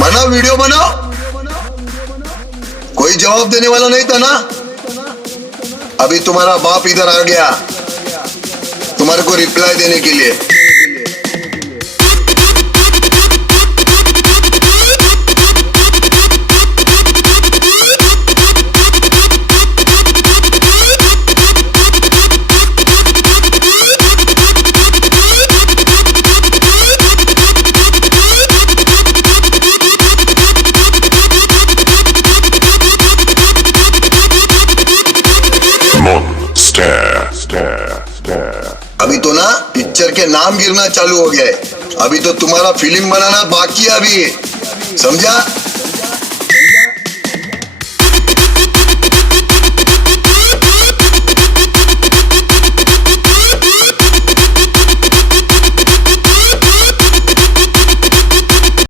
बनाओ, वीडियो बनाओ। कोई जवाब देने वाला नहीं था ना। अभी तुम्हारा बाप इधर आ गया तुम्हारे को रिप्लाई देने के लिए। अभी तो ना पिक्चर के नाम गिरना चालू हो गया है। अभी तो तुम्हारा फिल्म बनाना बाकी है अभी, समझा?